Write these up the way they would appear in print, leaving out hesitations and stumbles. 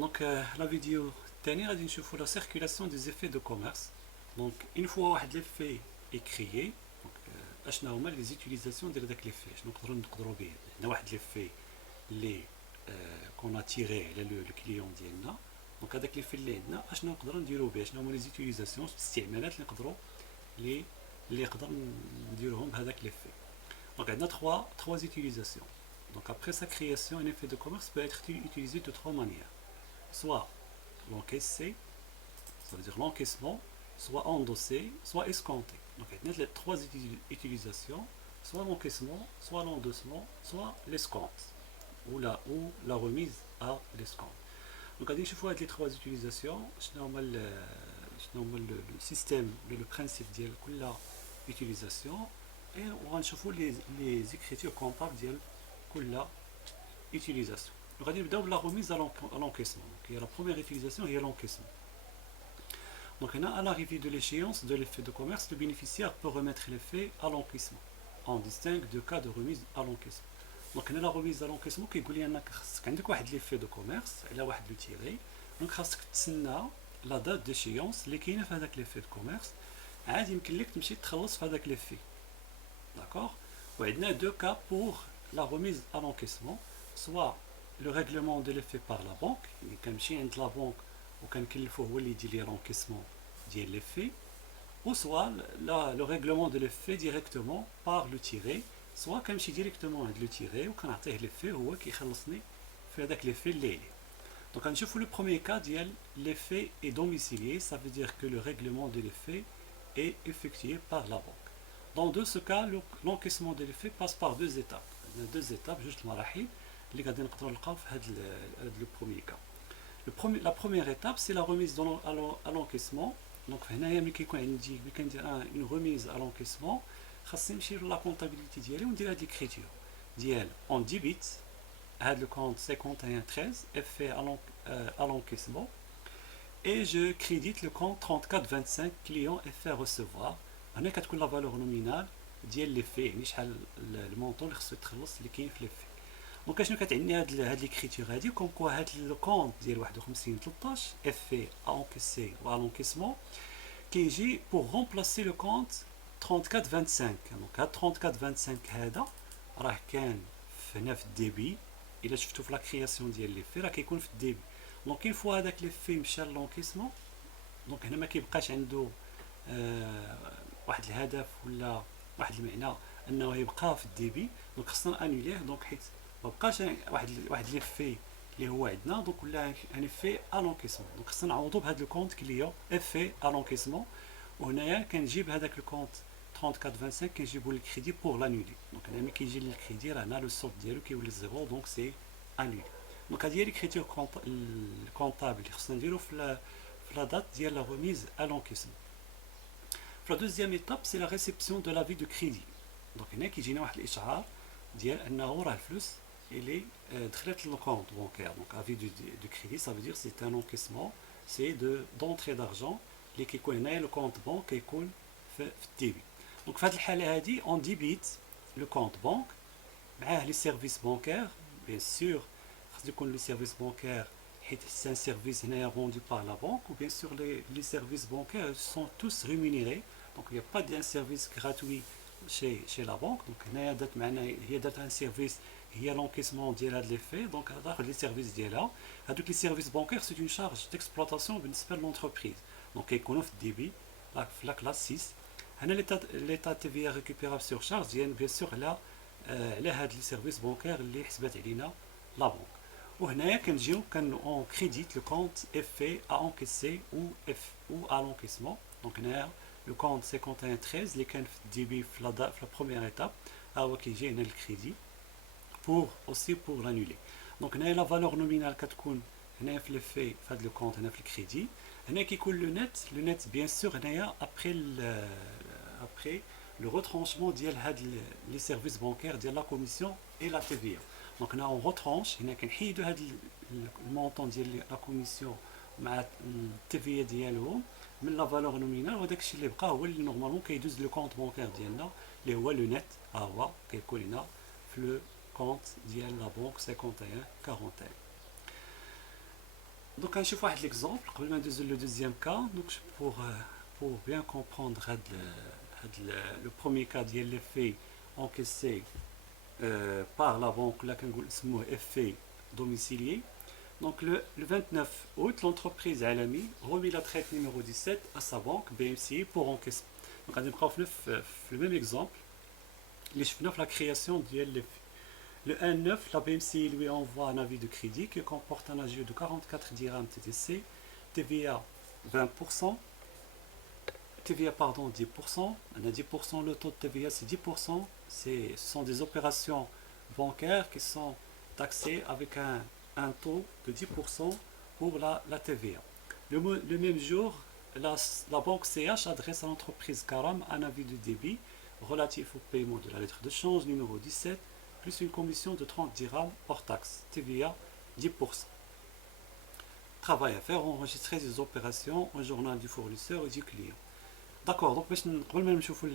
Donc la vidéo الثانية غادي نشوفوا la circulation des effets de commerce. Donc une fois واحد l'effet est créé, donc اشنا هما les utilisations ديال داك l'effet. شنو نقدروا به؟ عندنا واحد l'effet اللي qu'on a tiré على le client ديالنا. دونك هذاك l'effet اللي عندنا اشنا نقدروا نديروا به؟ شنو هما les utilisations الاستعمالات اللي نقدروا اللي نقدر نديروهم بهذاك l'effet. Donc عندنا trois utilisations. Donc après sa création, un effet de commerce peut être utilisé de trois manières. Soit l'encaissé, ça veut dire l'encaissement, soit endossé, soit escompté. Donc il y a les trois utilisations, soit l'encaissement, soit l'endossement, soit l'escompte, ou la remise à l'escompte. Donc on va voir les trois utilisations, le système, le principe de chaque utilisation, et on va voir les écritures comptables de chaque utilisation. On va dire la remise à l'encaissement. Donc, la première utilisation est l'encaissement. Donc, à l'arrivée de l'échéance de l'effet de commerce, le bénéficiaire peut remettre l'effet à l'encaissement. On distingue deux cas de remise à l'encaissement. Donc, la remise à l'encaissement qui dit qu'il y a l'effet de commerce, il y a le tiré. Donc, il y a la date d'échéance qui est fait l'effet de commerce. Il y a l'effet. D'accord. Il y a deux cas pour la remise à l'encaissement. Soit le règlement de l'effet par la banque, comme si la banque ou quand il faut dire l'encaissement de l'effet, ou soit le règlement de l'effet directement par le tiré, soit comme si directement le tiré ou quand l'effet ou qui fait avec l'effet l'élé. Donc on voit le premier cas, l'effet est domicilié, ça veut dire que le règlement de l'effet est effectué par la banque. Dans ce cas, l'encaissement de l'effet passe par deux étapes. Deux étapes, juste marahil. اللي غادي نقدروا نلقاو في هذا لو بروميير كا. La première étape c'est la remise à l'encaissement. Donc هنايا ملي كيكون عندي ملي كندير une remise à l'encaissement خاصني نمشي لا كونطابيليتي ديالي وندير هاد ليكريتور ديال on débite هاد le compte 5113 est fait à l'encaissement et je crédite le compte 3425 client est fait recevoir. هنا كتكون la valeur nominale ديال ليفي يعني شحال المونطون اللي خصو يتخلص اللي كاين في ليفي. دونك شنو كتعني هاد ليكريتور هادي كوم كوا هاد لو كونط ديال 51 13 افي انكيسي و انكيسمون كيجي بور رومبلاسي لو كونط 34 25. دونك هاد 34 25 هذا راه كان هنا في الديبي الا شفتو في لا كرياسيون ديال ليفي راه كيكون في الديبي. دونك اون فوا هذاك ليفي مشى لونكيسمون دونك هنا ما كيبقاش عنده واحد الهدف ولا واحد المعنى انه يبقى في الديبي. دونك خصنا انوليه دونك حيت مابقاش واحد ليفي اللي هو عندنا دونك ولا ان افي ا لونكيسمون. دونك خصنا نعوضو بهذا الكونت كليو افي ا لونكيسمون وهنايا كنجيب هذاك الكونت 34 25 كنجيبو الكريدي بور لانولي. دونك هنا ملي كيجي للكريدي راه هنا لو سولد ديالو كيولي زيرو دونك سي انولي. دونك هذه هي ليكريتور الكونطابل اللي خصنا نديرو في لا دات ديال لا ريميز ا لونكيسمون. في لا دوزيام ايتاب سي لا ريسيبسيون دو لافي دو كريدي. دونك هنا كيجينا واحد الاشعار ديال انه راه الفلوس اللي دخلت للكونط بونكير. دونك افي دو كريدي ça veut dire c'est un encaissement, c'est d'entrée d'argent اللي كيكون هنايا لو كونط بونك كيكون في الديبي. دونك في هذه الحاله هذه اون ديبيت لو كونط بونك معاه لي سيرفيس بونكير بيان سور خاص يكون لي سيرفيس بونكير حيت سي ان سيرفيس هنايا روندو بار لا بانك و بيان سور لي سيرفيس بونكير سون توس rémunérés. دونك il n'y a pas d'un service gratuit chez la banque. Donc هنايا دات معنا هي دات ان سيرفيس هي لونكيسمون ديال هاد ليفي. دونك داخل لي سيرفيس ديالها هادوك لي سيرفيس بانكير سي اون شارج ديكسبلوطاسيون بالنسبه لونتربريز. دونك كيكونوا في الديبي في لا كلاس 6. هنا ليتا تي في ريكوبيرابل سور شارج ديال بيان سور على هاد لي سيرفيس بانكير اللي حسبات علينا لا بانك. وهنايا كنجيو اون كريديت لو كونت افي ا انكيسي او ا لونكيسمون. دونك هنايا le compte 5113 اللي كان في الديبي في لا بروميير ايتاب هو كيجي هنا الكريدي pour aussi pour l'annuler. دونك هنايا لا فالور نومينال كتكون هنايا في لي في هذا لو كونت هنا في الكريدي. هنا كيكون لو نت بيان سور هنايا ابري لو روترونشمون ديال هاد لي سيرفيس بانكير ديال لا كوميسيون اي لا تي في. دونك هنا اون روترونش هنا كنحيدو هاد المونطون ديال لا كوميسيون مع التي في ديالهم من لا فالور نومينال وداك الشيء اللي بقى هو اللي نورمالمون كيدوز لو كونط بانكير ديالنا اللي هو لو نت. ها هو كيكون هنا في لو كونت ديال لا بانك 51 41. Donc, on va voir l'exemple. Le deuxième cas. Donc, pour bien comprendre le premier cas, il y a l'effet encaissé par la banque, là, qu'on effet domicilié. Donc, le 29 août, l'entreprise Alami remet la traite numéro 17 à sa banque BMCI pour encaissement. Donc, on va le même exemple. Les chiffres la création de l'effet. Le 1,9, la BMCI lui envoie un avis de crédit qui comporte un ajout de 44 dirhams TTC, TVA 20%, TVA pardon 10%, on a 10%, le taux de TVA c'est 10%, ce sont des opérations bancaires qui sont taxées avec un taux de 10% pour la TVA. Le même jour, la banque CH adresse à l'entreprise Karam un avis de débit relatif au paiement de la lettre de change numéro 17 plus une commission de 30 dirhams hors taxe, TVA 10%. Travail à faire, enregistrer des opérations au journal du fournisseur et du client. D'accord, donc قبل ما نشوفوا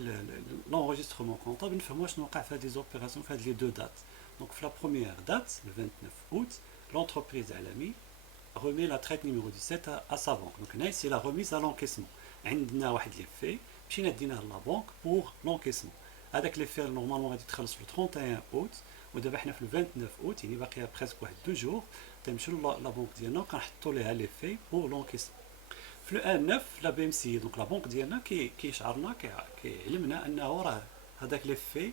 l'enregistrement comptable, نفهموا شنو وقع في هذه des opérations في هذه les deux dates. Donc la première date, le 29 août, l'entreprise Alami remet la traite numéro 17 à sa banque. Donc là, c'est la remise à l'encaissement. عندنا واحد l'effet, مشينا ديناه la banque pour l'encaissement. هذاك لي فير نورمالمون غادي تخلص في 31 اوت ودابا حنا في 29 اوت يعني باقي بريسك واحد 2 جور تنمشيو لا بنك ديالنا وكنحطوا ليها لي في بور لونكيسمون في 19 لا بي ام سي دونك لا بنك ديالنا كيشعرنا كيعلمنا انه راه هذاك لي في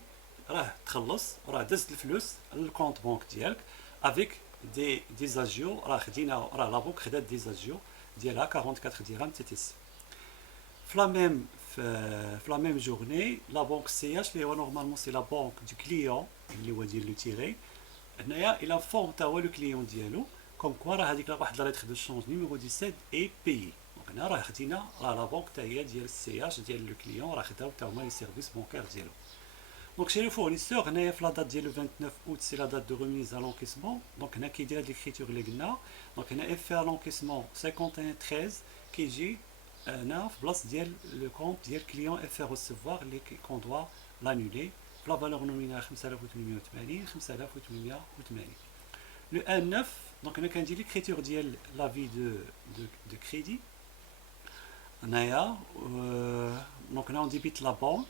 راه تخلص راه دازت الفلوس للكونت بنك ديالك افيك دي زاجيو راه خدينا راه لا بنك خدات دي زاجيو ديالها 44 درهم تي تي سي في la même journée, la banque CH, normalement c'est la banque du client, اللي هو ديال لو تيري, هنايا il informe تا هو le client ديالو comme quoi راه هذيك واحد لا lettre de change numéro 17 est payée. Donc هنا راه خدينا راه لا بنك تا هي ديال السي اش ديال لو كليون راه خداو تا هما لي سيرفيس بونكير ديالو. دونك chez le fournisseur هنايا في لا دات ديال لو 29 août c'est la date de remise à l'encaissement. Donc هنا كيدير هاد l'écriture اللي قلنا. Donc هنا effet à l'encaissement 5113 كيجي هنا في بلاصه ديال لو كونت ديال كليون اف ريسيفوار اللي كون دوا لانولي لا فالور نومينال 5880 5880. لو 1 دونك هنا كندير ليكريتور ديال لافي دو كريدي هنايا دونك هنا اون ديبيت لا بانك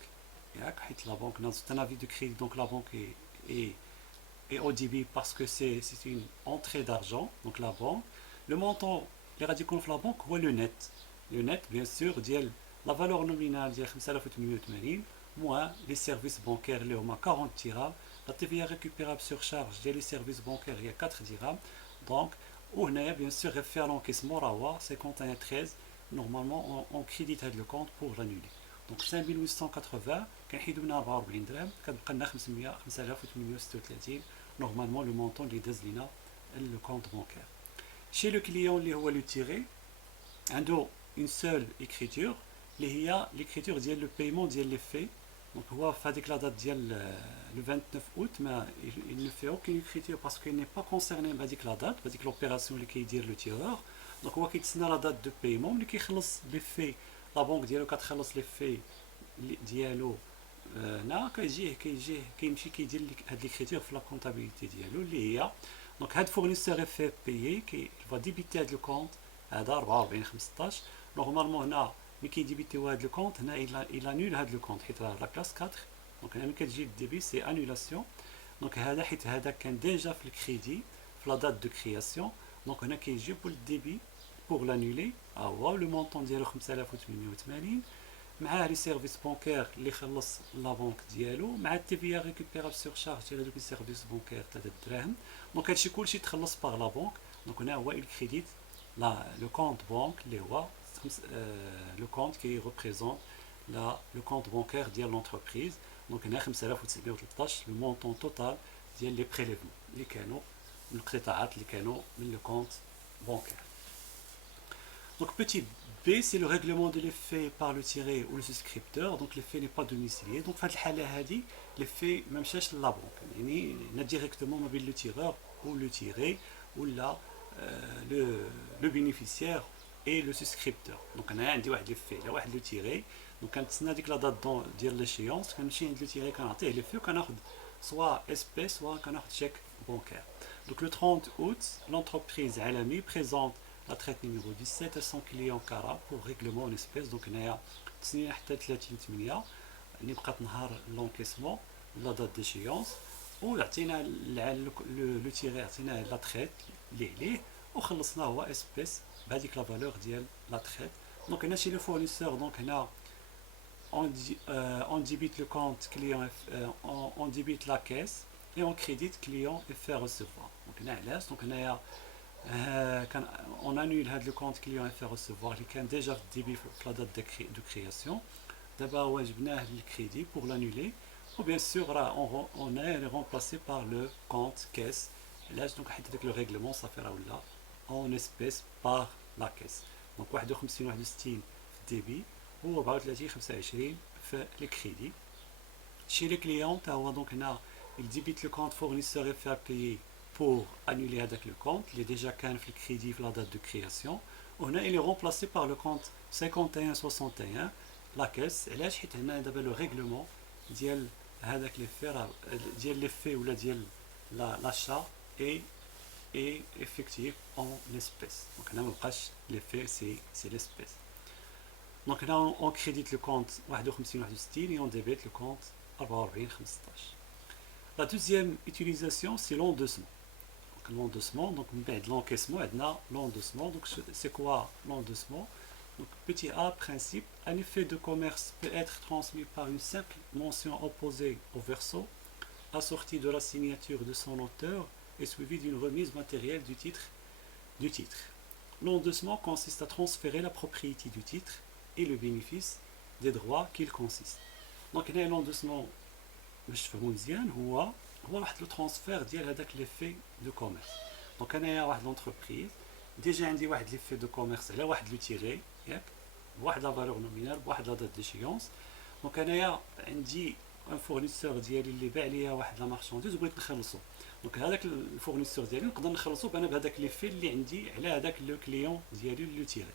ياك حيت لا بانك ناخذ ان افي دو كريدي دونك لا بانك et au débit parce que c'est une entrée d'argent donc la banque le montant اللي غادي يكون في لا بانك هو لو نت le net bien sûr ديال la valeur nominale ديال 5880 moins les services bancaires اللي هما 40 dirhams la TVA récupérable sur charge ديال les services bancaires هي 4 dirhams donc وهنايا bien sûr effet à l'encaissement راه هو 5113 normalement on crédite هذا le compte pour l'annuler donc 5880 كنحيدو منها 44 درهم كتبقى لنا 5836 normalement le montant اللي داز لينا le compte bancaire chez le client اللي هو le tiré عنده une seule écriture اللي هي l'écriture ديال le paiement ديال les faits donc هو في هذيك لا دات ديال le 29 août ما il ne fait aucune écriture parce qu'il n'est pas concerné بهذيك لا دات بهذيك l'opération اللي كيدير لو تيرور donc هو كيتسنى لا دات دو paiement اللي كيخلص لي في لا بنك ديالو كتخلص لي في ديالو هنا كيجي كيمشي كيدير هاد l'écriture في لا كونطابيليتي ديالو اللي هي donc هاد fournisseur fait payer كي va débiter هاد le compte هذا 44 15 نورمالمون هنا ملي كيديبيتيو هاد لو كونت هنا il annule هاد لو كونت حيت راه لا كلاس 4 دونك هنا ملي كتجي الديبي سي انولاسيون دونك هذا حيت هذا كان ديجا في الكريدي في لا دات دو كرياسيون دونك هنا كيجي بور الديبي بور لانولي هو لو مونطون ديالو 5880 مع لي سيرفيس بونكير اللي خلص لا بنك ديالو مع التي في ريكوبيرابل سور شارج ديال هذوك لي سيرفيس بونكير 3 دراهم دونك هادشي كلشي تخلص باغ لا بنك دونك هنا هو الكريديت le compte banque le compte qui représente le compte bancaire de l'entreprise donc on a 5913 le montant total des prélèvements les canaux les canaux le compte bancaire donc petit B c'est le règlement de l'effet par le tiré ou le souscripteur donc l'effet n'est pas domicilié donc في هذه الحالة هذه l'effet ما مشاش لا بنك يعني directement ما بين le tireur ou le tiré ou là le bénéficiaire et le souscripteur donc انا عندي واحد لي في لا واحد لو تيري دونك كنتسنى ديك لا دات ديال ليشيونس كنمشي عند لو تيري كنعطيه لي في وكناخذ soit SP soit كناخذ chèque bancaire donc le 30 août l'entreprise Alami présente la traite numéro 17 à son client Cara pour règlement en espèces. Donc هنايا تسنين حتى 30/8 اللي بقات نهار لونكيسمون لا دات ديشيونس وعطينا لو تيغي عطينا لا تريت اللي عليه وخلصنا هو اسبيس بهذيك لا فالور ديال لا تريت. دونك هنا شي لو فورنيسور دونك هنا on débite le compte client on débite la caisse et on crédite client et fait recevoir. Donc هنا علاش دونك هنايا كان on annule هذا le compte client et fait recevoir اللي كان déjà في débit في la date de création. دابا هو جبناه للكريدي pour l'annuler ou bien sûr on est remplacé par le compte caisse. علاش دونك حيت داك لو ريغلمون صافي راه ولا en espèce par la caisse. دونك 51 في الديبي و 34 25 في الكريدي. Chez les clients, donc il débite le compte fournisseur et fait payer pour annuler avec le compte. Il est déjà qu'un crédit la date de création. On a, il est remplacé par le compte 5161, la caisse. Et là, je le règlement ديال هذاك ديال l'effet ou l'achat est effectif en espèces. Donc l'effet c'est l'espèce. Donc là on crédite le compte 51 et on débite le compte 44 La deuxième utilisation c'est l'endossement. Donc l'endossement, donc l'encaissement, l'endossement. Donc c'est quoi l'endossement? Donc petit a principe, un effet de commerce peut être transmis par une simple mention opposée au verso, assortie de la signature de son auteur et suivie d'une remise matérielle du titre. L'endossement consiste à transférer la propriété du titre et le bénéfice des droits qu'il consiste. Donc هنا l'endossement باش تفهموا مزيان هو واحد لو ترانسفير ديال هذاك ليفي دو كوميرس. دونك انايا واحد لونتربريز ديجا عندي واحد ليفي دو كوميرس على واحد لو تيغي ياك بواحد لا فالور نومينال بواحد لا دات ديشيونس. دونك انايا عندي ان فورنيسور ديالي اللي باع ليا واحد لا مارشانديز وبغيت نخلصو. دونك هذاك الفورنيسور ديالي نقدر نخلصو انا بهذاك ليفي اللي عندي على هذاك لو كليون ديالي لو تيغي.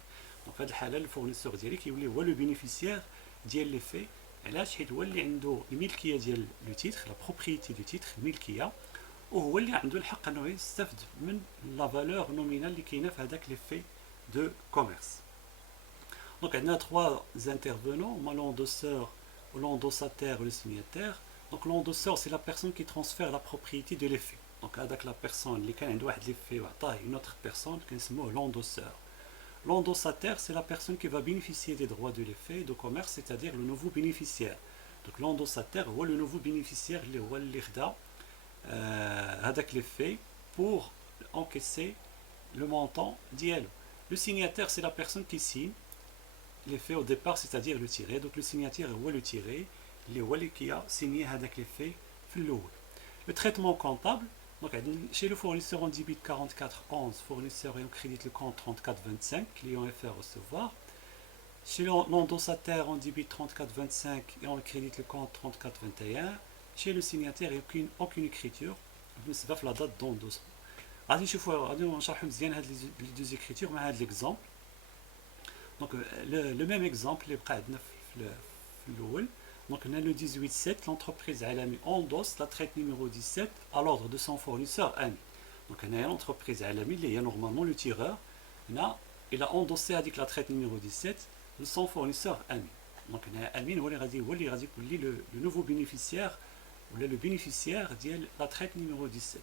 دونك في هذه الحاله الفورنيسور ديالي كيولي هو لو بينيفيسيير ديال لي في علاش حيت هو اللي عنده الملكيه ديال لو تيتر لا بروبريتي دو تيتر الملكيه وهو اللي عنده الحق انه يستافد من لا فالور نومينال اللي كاينه في هذاك لي في دو كوميرس. دونك عندنا 3 انترفونون هما l'endosseur l'endossateur ou le signataire. Donc l'endosseur c'est la personne qui transfère la propriété de l'effet. Donc هذاك la personne اللي كان عنده واحد l'effet وعطاه une autre personne كنسموه l'endosseur. L'endossataire, c'est la personne qui va bénéficier des droits de l'effet de commerce, c'est-à-dire le nouveau bénéficiaire. Donc l'endossataire, le nouveau bénéficiaire, اللي خدا هذاك l'effet pour encaisser le montant ديالو. Le signataire, c'est la personne qui signe l'effet au départ, c'est-à-dire le tiré. Donc le signataire هو le tiré, اللي qui a signé هذاك l'effet في الأول. Le traitement comptable. Donc, chez le fournisseur, on débite 44,11, fournisseur et on crédite le compte 34,25, client et fait recevoir. Chez l'endossataire, on débite 34,25 et on crédite le compte 34,21. Chez le signataire, il n'y a aucune écriture, c'est la date d'endossement. On va les deux écritures, mais l'exemple. Donc, le même exemple, il est le Donc, on a le 18-7, l'entreprise Alami endosse la traite numéro 17 à l'ordre de son fournisseur Ami. Donc, on a l'entreprise Alami, il y a normalement le tireur, il a endossé avec la traite numéro 17 de son fournisseur Ami. Donc, on a Ami, le nouveau bénéficiaire, ou le bénéficiaire de la traite numéro 17.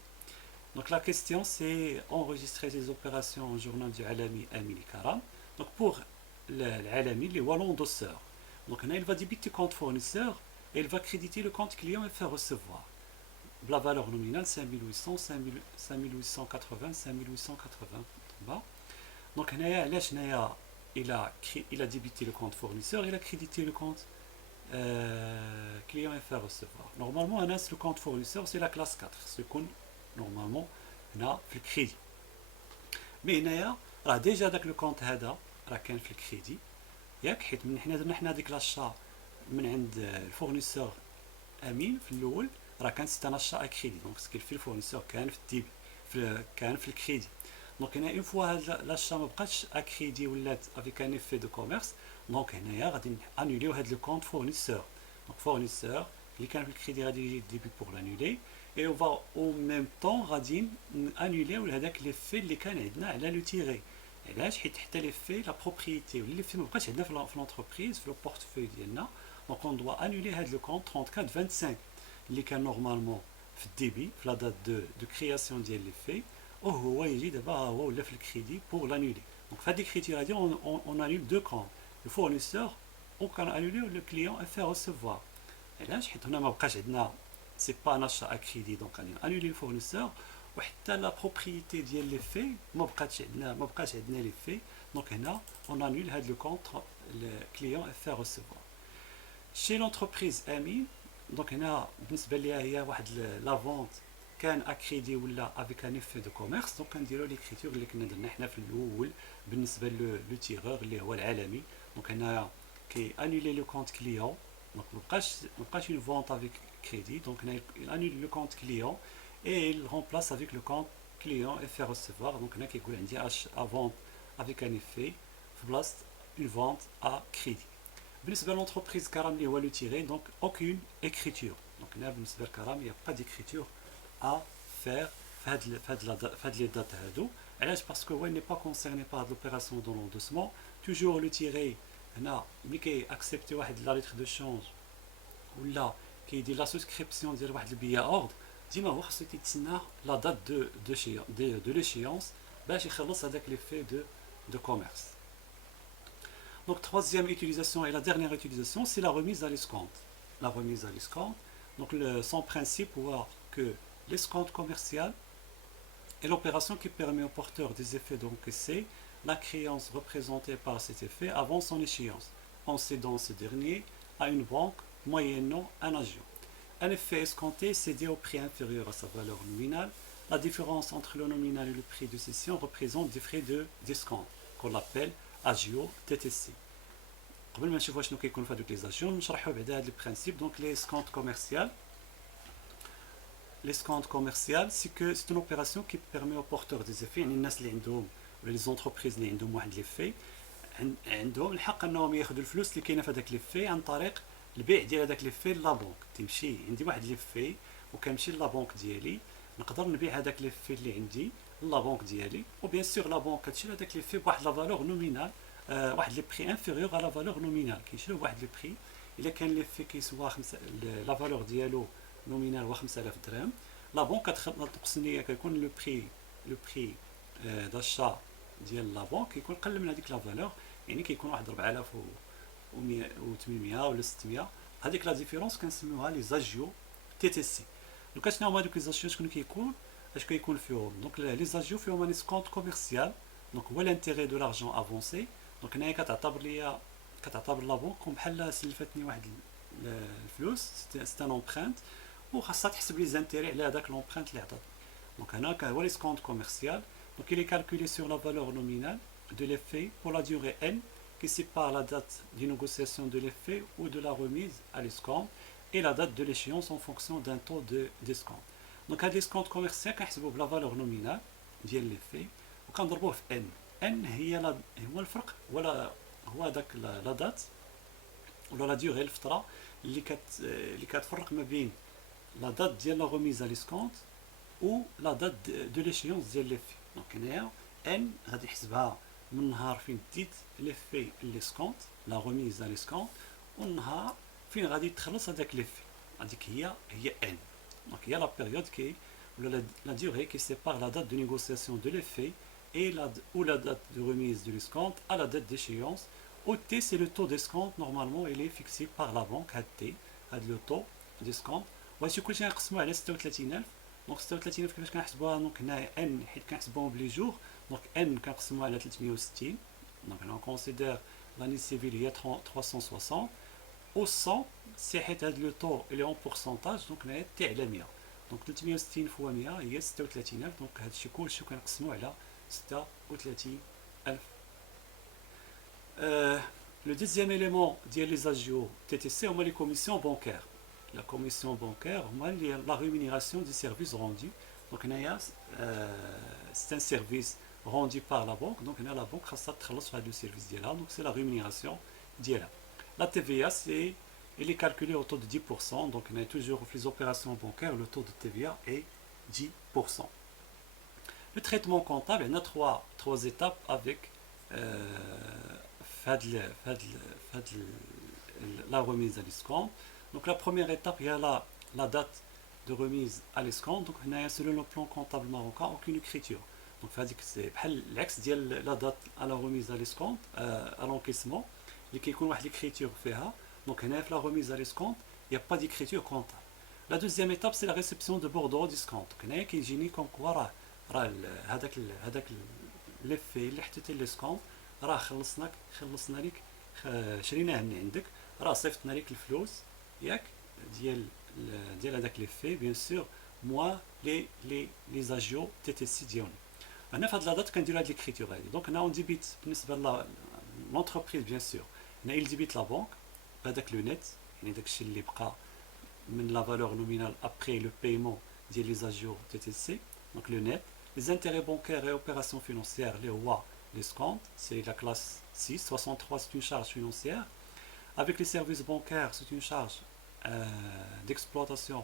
Donc, la question, c'est enregistrer ces opérations au journal du Alami Ami Karam. Donc, pour l'Alami, il y a l'endosseur. Donc il va débiter le compte fournisseur et il va créditer le compte client et faire recevoir. La valeur nominale 5800, 5880, 5880. Donc il a débité le compte fournisseur, il a crédité le compte client et faire recevoir. Normalement, le compte fournisseur c'est la classe 4. C'est qu'on normalement on a le crédit. Mais déjà avec le compte هذا راه كان في الكريدي. ياك حيت من حنا درنا حنا ديك لاشا من عند الفورنيسور امين في الاول راه كان ستانا شا كريدي دونك سكيل في الفورنيسور كان في الديبي كان في الكريدي. دونك هنا اون فوا هاد لاشا ما بقاتش كريدي ولات افيك ان افي دو كوميرس دونك هنايا غادي انوليو هاد لو كونت فورنيسور. دونك فورنيسور اللي كان في الكريدي غادي يجي الديبي بور لانولي اي او ميم طون غادي انوليو هذاك ليفي اللي كان عندنا على لو تيغي علاش؟ حيت حتى لي في لا بروبريتي ولا لي في مابقاش عندنا في لونتربريز في لو بورتفوي ديالنا. دونك اون دوا انولي هاد لو كونت 3425 اللي كان نورمالمون في الديبي في لا دات دو كرياسيون ديال لي في، وهو يجي دابا هو ولا في الكريدي بور لانولي. دونك في هاد ليكريتير هادي اون انول دو كونت، لو فورنيسور وكان انولي لو كليون افير ريسيفوار. علاش؟ حيت هنا مابقاش عندنا سي با ان اشا ا كريدي، دونك غادي انولي الفورنيسور وحتى لا بروبريتي ديال لي في ما بقاش عندنا لي في. دونك هنا اون انول هاد لو كونت كليون افير ريسيفوار. شي لونتربريز امين، دونك هنا بالنسبه ليها هي واحد لا فونت كان اكريدي ولا افيك ان افي دو كوميرس. دونك كنديرو ليكريتور اللي كنا درنا حنا في الاول بالنسبه لو تيغور اللي هو العالمي. دونك هنا كي انولي لو كونت كليون، دونك مابقاش اون فونت افيك كريدي، دونك هنا انولي لو كونت كليون et il remplace avec le compte client effet recevoir. Donc هنا كيقول عندي à vente avec un effet في بلاصه une vente à crédit. بالنسبه للونتربريز كرام اللي هو لو تيري، دونك aucune écriture. دونك هنا بالنسبه لكرام il n'y a pas d'écriture à faire في هاد لي دات هادو. علاش؟ باسكو هو ني با كونسيرني با هاد لوبيراسيون دو لوندوسمون. توجور لو تيري هنا ملي كي اكسبتي واحد لا ليتر دو شونج ولا كيدير لا سوسكريبسيون ديال واحد البيا اوردر، ديما هو خصو تيتسنى لا دات دو ليشيونس باش يخلص هذاك لي في دو كوميرس. Donc troisième utilisation et la dernière utilisation, c'est la remise à l'escompte. La remise à l'escompte, donc son principe voit que l'escompte commercial est l'opération qui permet au porteur des effets d'encaisser la créance représentée par cet effet avant son échéance, en cédant ce dernier à une banque moyennant un agent. Un effet escompté cédé au prix inférieur à sa valeur nominale. La différence entre le nominal et le prix de cession représente des frais d'escompte qu'on appelle agio TTC. قبل ما نشوفوا شنو كيكون في هذوك لي زاجيو نشرحوا بعدا هذا البرانسيب. دونك لي اسكونت كوميرسيال، l'escompte commercial c'est que c'est une opération qui permet aux porteurs des effets، يعني الناس اللي عندهم ولا لي زونتربريز اللي عندهم واحد لي في عندهم الحق انهم ياخذوا الفلوس اللي كاينه في هذاك لي في عن طريق البيع ديال هذاك لي في لا بنك. تمشي عندي واحد لي في وكنمشي لا بنك ديالي نقدر نبيع هذاك لي في اللي عندي لا بنك ديالي، وبيان سور لا بنك كتشري هذاك لي في بواحد لا فالور نومينال، واحد لي بري انفيريور على فالور نومينال. كيشريو بواحد لي بري الا كان لي في كيسوا لا فالور ديالو نومينال هو 5000 درهم، لا بنك كتنقص ليا كيكون لو بري داشا ديال لا بنك كيكون قل من هذيك لا فالور، يعني كيكون واحد 4800 ولا 600. هذيك لا ديفيرونس كنسميوها لي زاجيو تي تي سي. دونك شنو هما هذوك لي زاجيو؟ شكون كيكون اش كيكون فيهم؟ دونك لي زاجيو فيهم ان اسكونت كوميرسيال، دونك هو لانتيغي دو لارجون افونسي. دونك هنايا كتعتبر لا بنك بحال سلفتني واحد الفلوس، سي ان امبرانت، وخاصها تحسب لي زانتيري على هذاك لومبرانت اللي عطات. دونك هنا هو ليسكونت كوميرسيال. دونك il est calculé sur la valeur nominale de l'effet pour la durée n qui sépare la date de négociation de l'effet ou de la remise à l'escompte et la date de l'échéance en fonction d'un taux d'escompte. Donc هاد ليسكونت كوميرسيال كنحسبوه بلا فالور نومينال ديال ليفي وكنضربوه في ان هي هو الفرق ولا هو هذاك لا دات ولا لا ديوغي الفتره اللي كتفرق ما بين لا دات ديال لا روميز على ليسكونت و لا دات دو ليشيونس ديال ليفي. دونك هنايا ان غادي يحسبها من النهار فين ديت ليفي ليسكونت لا روميز على ليسكونت والنهار فين غادي تخلص هذاك ليفي، هذيك هي ان. دونك هي لا بيريود كي ولا لا ديوغي كي سيبار لا دات دو نيغوسياسيون دو ليفي et la date de remise de l'escompte à la date d'échéance. Au T, c'est le taux d'escompte. Normalement, il est fixé par la banque. T, le taux d'escompte. وهادشي كلشي غنقسموه على 36000. دونك 36000 كيفاش كنحسبوها؟ دونك هنايا ان حيت كنحسبوهم بلي جور، دونك ان كنقسموها على 360. دونك هنا كونسيدير لاني سيفيل هي 360 و 100 سي حيت هاد لو طو اللي اون بورسونتاج. دونك هنايا تي على 100، دونك 360 فوا 100 هي 36000. دونك هادشي كلشي كنقسموه على 36,000. Le deuxième élément ديال لي زاجيو تي تي سي هما لي كوميسيون بانكير. لا كوميسيون بانكير هما لا ريمونيراسيون دي سيرفيس روندي. دونك هنايا سي ان سيرفيس روندي بار لا بانك، دونك هنا لا بانك خاصها تخلص في هذا السيرفيس ديالها، دونك سي لا ريمونيراسيون ديالها. لا تي في سي il est calculé au taux de 10%. Donc on a toujours les opérations bancaires, le taux de TVA est 10%. Le traitement comptable, il y a trois étapes avec la remise à l'escompte. Donc la première étape, il y a la date de remise à l'escompte. Donc selon le plan comptable marocain, aucune écriture. Donc c'est l'axe ديال la date à la remise à l'escompte, à l'encaissement, اللي كيكون واحد l'écriture فيها. Donc هنا في la remise à l'escompte, il n'y a pas d'écriture comptable. La deuxième étape, c'est la réception de bordereau d'escompte. Donc هنا كيجيني كوم كوا راه هذاك ليفي اللي حطيتي ليسكونت راه خلصنا لك شريناه من عندك، راه صيفطنا لك الفلوس ياك ديال هذاك ليفي بيان سور موا لي زاجيو تي تي سي ديالنا. هنا في هاد لا دات كنديرو هاد ليكريتور هادي. دونك هنا اون ديبيت بالنسبه لونتربريز بيان سور، هنا il ديبيت لا بونك بهذاك لو نت، يعني داكشي اللي بقى من لا فالور نومينال ابري لو بايمون ديال لي زاجيو تي تي سي. دونك لو نت les intérêts bancaires et opérations financières, les OA, les SCOMT, c'est la classe 6, 63 c'est une charge financière. Avec les services bancaires, c'est une charge d'exploitation,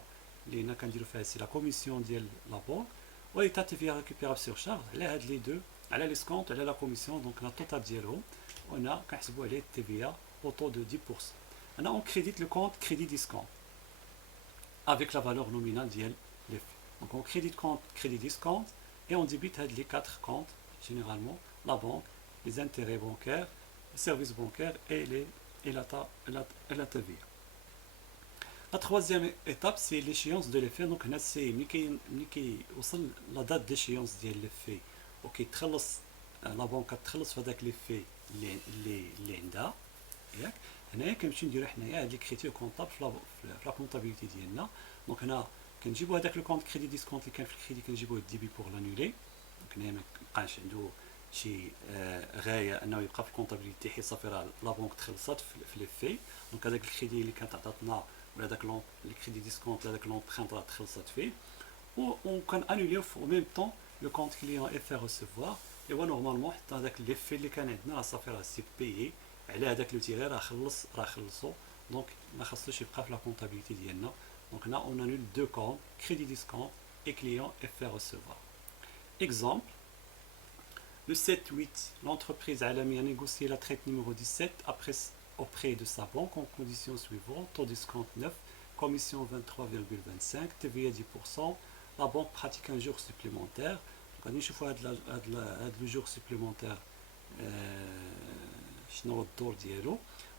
c'est la commission de la banque. Et l'état TVA récupérable sur charge, les deux, elle a les SCOMT, elle a la commission, donc la totale d'yellow, on a les TVA au taux de 10%. Maintenant, on crédite le compte crédit discount avec la valeur nominale d'yel. Donc on crédite compte crédit discount. Et on débite les 4 comptes, généralement, la banque, les intérêts bancaires, les services bancaires et la TVA. La troisième étape, c'est l'échéance de l'effet. Donc, c'est la date d'échéance de l'effet. Ok, la banque a تخلص في هذاك l'effet اللي عندها. ياك هنايا كنمشيو نديرو حنايا هاد ليكريتير كونطابل في لا كونطابيليتي ديالنا. دونك هنا كنجيبو هذاك لو كونت كريدي ديسكونت اللي كان في الكريدي كنجيبوه الديبي بور لانولي. دونك هنا مابقاش عنده شي غايه انه يبقى في الكونطابيليتي حيت صافي راه لا بونك تخلصات في لي في. دونك هذاك الكريدي اللي كانت عطاتنا ولا هذاك الكريدي ديسكونت ولا هذاك لونترانت راه تخلصات فيه. و كان انوليو في ميم طون لو كونت كليون اف ار ريسيفوار. ايوا نورمالمون حتى هذاك لي في اللي كان عندنا راه صافي راه سي بيي على هذاك لو تيغي راه خلصو. دونك ما خاصوش يبقى في لا كونطابيليتي ديالنا. Donc là, on annule deux comptes, crédit discount et client FR recevoir. Exemple, le 7-8, l'entreprise Alami a négocié la traite numéro 17 auprès de sa banque en conditions suivantes, taux discount 9, commission 23,25, TVA 10%, la banque pratique un jour supplémentaire. Donc, on fois le jour supplémentaire,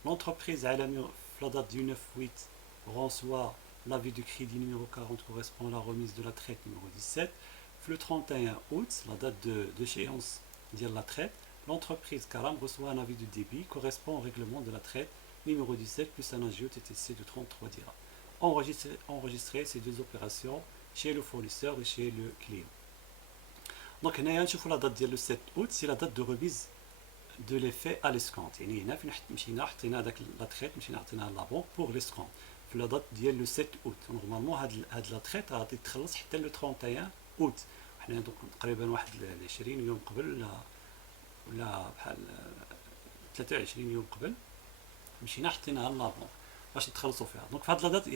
l'entreprise Alami, la date du 9-8, reçoit l'avis du crédit numéro 40 correspond à la remise de la traite numéro 17. Le 31 août, la date d'échéance de la traite, l'entreprise Karam reçoit un avis de débit correspond au règlement de la traite numéro 17 plus un agiot TTC de 33 dirhams. Enregistrer ces deux opérations chez le fournisseur et chez le client. Donc, la date du 7 août, c'est la date de remise de l'effet à l'escompte. يعني هنا فين مشينا حطينا داك لا تريت مشينا عطيناها لا بونك بور ليسكونت في لا دات ديال لو 7 اوت. نورمالمون هاد لا تريت غادي تخلص حتى لو 31 اوت. حنا دوك تقريبا واحد 20 يوم قبل ولا بحال 23 يوم قبل مشينا حطيناها لا بونك باش نتخلصوا فيها. دونك في هاد لا دات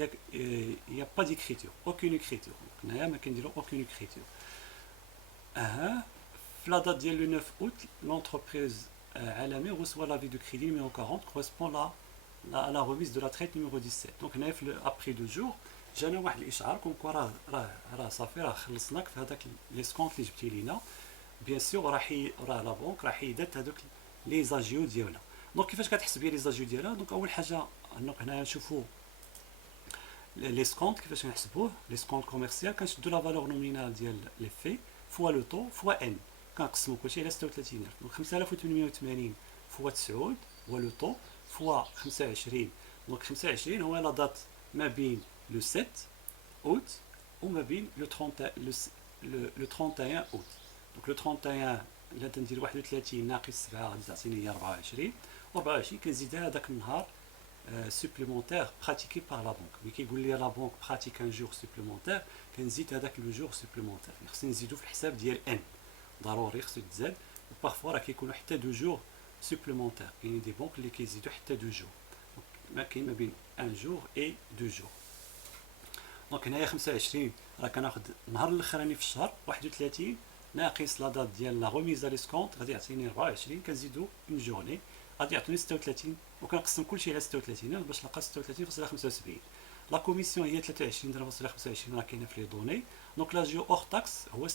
يا با ديكريتور اوكين اكريتور. هنايا ما كنديرو اوكين اكريتور. في لا دات ديال لو 9 اوت l'entreprise Alami reçoit l'avis de crédit numéro 40 correspond à la remise de la traite numéro 17. Donc après 2 jours جانا واحد الاشعار كون كوا راه صافي راه خلصناك في هذاك لي سكونت اللي جبتي لينا. بيان سور راه لا بونك راه حيدات هذوك لي زاجيو ديالنا. دونك كيفاش كتحسب لي زاجيو ديالها؟ دونك اول حاجه هنا نشوفوا لي سكونت كيفاش نحسبوه. لي سكونت كوميرسيال كنشدو لا فالور نومينال ديال لي في فوا لو طو فوا ان، كنقسمو كلشي على 36000. دونك 5880 فوا 9 هو لو طو فوا 25. دونك 25 هو لا دات ما بين لو 7 اوت وما بين لو 31 اوت. دونك لو 31 الا تندير 31 ناقص 7 غادي تعطيني هي 24. 24 كنزيدها هذاك النهار supplémentaire pratiqué par la banque. ملي كيقول لي لا بونك pratique un jour supplémentaire كنزيد هذاك لو جور supplémentaire. خصني نزيدو في الحساب ديال ان ضروري خصو يتزاد. وبارفوا راه كيكونوا حتى 2 جور supplémentaire. كاينين دي بونك اللي كيزيدوا حتى 2 جور. ما كاين ما بين 1 جور اي 2 جور. دونك هنايا 25 راه كناخذ النهار الاخراني في الشهر 31 ناقص لا دات ديال لا روميزا لي سكونت غادي يعطيني 24 كنزيدو اون جورني غادي يعطيني 36 وكنقسم كلشي على 36 باش نلقى 36.75. لا كوميسيون هي 23 درهم فاصلة 25 راه كاينه في لي دوني. دونك لاجيو اوغ تاكس هو 36.75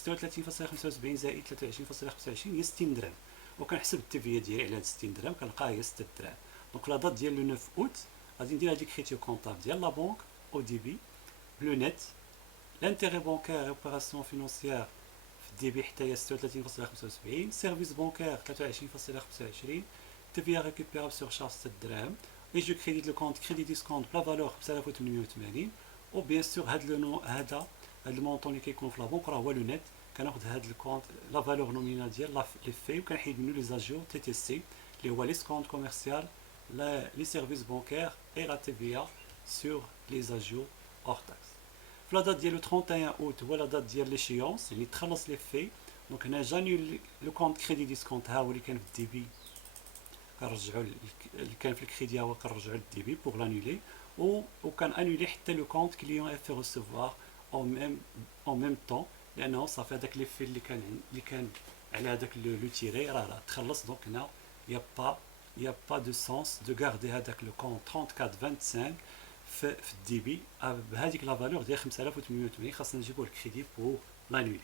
زائد 23.25 هي 60 درهم وكنحسب التيفيه ديالي على هاد 60 درهم كنلقاها هي 6 درهم. دونك لا دات ديال لو 9 اوت غادي ندير هاد ليكريتير كونطابل ديال لا بنك او ديبي لو نت l'intérêt bancaire et opération financière في الديبي حتى هي 36.75 سيرفيس بانكير 23.25 TVA récupérable sur charge 7 درهم et je crédite le compte crédit discount بلا فالور 5880 و بيان سور هذا المونطون اللي كيكون في لا بنك راه هو لو نت كناخذ هذا الكونت لا فالور نومينال ديال لي في وكنحيد منه لي زاجيو تي تي سي اللي هو لي سكونت كوميرسيال لي سيرفيس بانكير et la TVA sur les agios hors taxe. في لا دات ديال 31 اوت هو لا دات ديال ليشيونس يعني تخلص لي في. دونك هنا جاني لو كونت كريدي ديسكونت ها هو اللي كان في الديبي كنرجعو اللي كان في الكريدي هو كنرجعو للديبي بوغ لانولي وكان انولي حتى لو كونت كليون اف ريسيفوار او ميم طون لانه صافي هذاك لي في اللي كان على هذاك لو تيري راه تخلص. دونك هنا يا با دو سونس دو غاردي هذاك لو كونت 3425 في الديبي بهذيك لا فالور ديال 5880 خاصنا نجيبو الكريدي بور لانولي.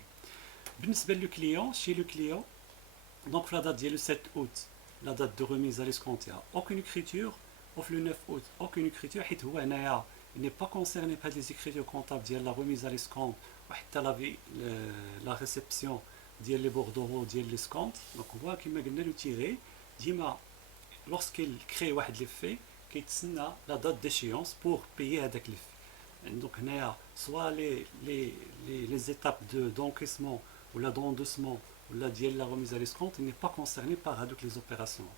بالنسبه لو كليون شي لو كليون دونك في لا دات ديال 7 اوت لا دات دو ريميز ليسكونتيا اوكين écriture وفي لو 9 اوت اوكين écriture حيت هو هنايا ني با كونسيرني بهاد لي زيكريتور كونطابل ديال لا ريميز ليسكونت وحتى لا ريسبسيون ديال لي بوردورو ديال لي سكونت. دونك هو كما قلنا لو تيري ديما لوغسكيل كري واحد لي في كيتسنى لا دات ديشيونس بور بايي هذاك لي في. دونك هنايا سوا لي زيتاب دو دونكيسمون ولا دوندوسمون ولا ديال لا ريميز لي سكونت ني با كونسيرني بار هادوك لي زوبيراسيون.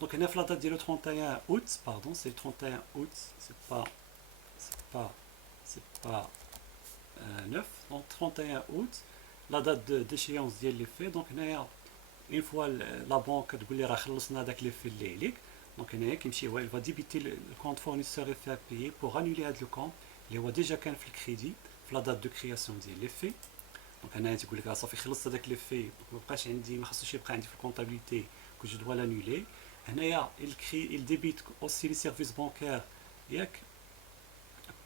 دونك هنا في لا دات ديال 31 اوت باردون سي 31 اوت سي با 9 دونك 31 اوت لا دات ديشيونس ديال لي في. دونك هنايا اون فوا لا بنك كتقول لي راه خلصنا داك لي في اللي عليك. دونك هنايا كيمشي هو الفا ديبيتي الكونت فورنيسور فيها بايي بوغ انولي هاد لو كونت اللي هو ديجا كان في الكريدي في لا دات دو كرياسيون ديال لي في. دونك هنايا تيقول لك صافي خلصت هذاك لي في ما بقاش عندي ما خاصوش يبقى عندي في الكونطابيليتي كو جو دوا لانولي. هنايا il débite aussi les services bancaires ياك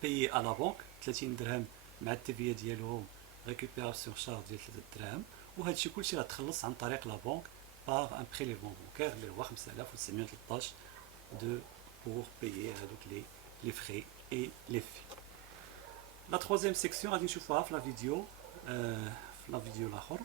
بايي à la banque 30 درهم مع التيفيه ديالهم ريكوبيراسيون شارج ديال 3 دراهم وهادشي كلشي راه تخلص عن طريق لا بنك باغ ان بريليفمون بانكير اللي هو 5913 de pour payer les frais et les filles. La troisième section غادي نشوفوها في لا فيديو الاخر.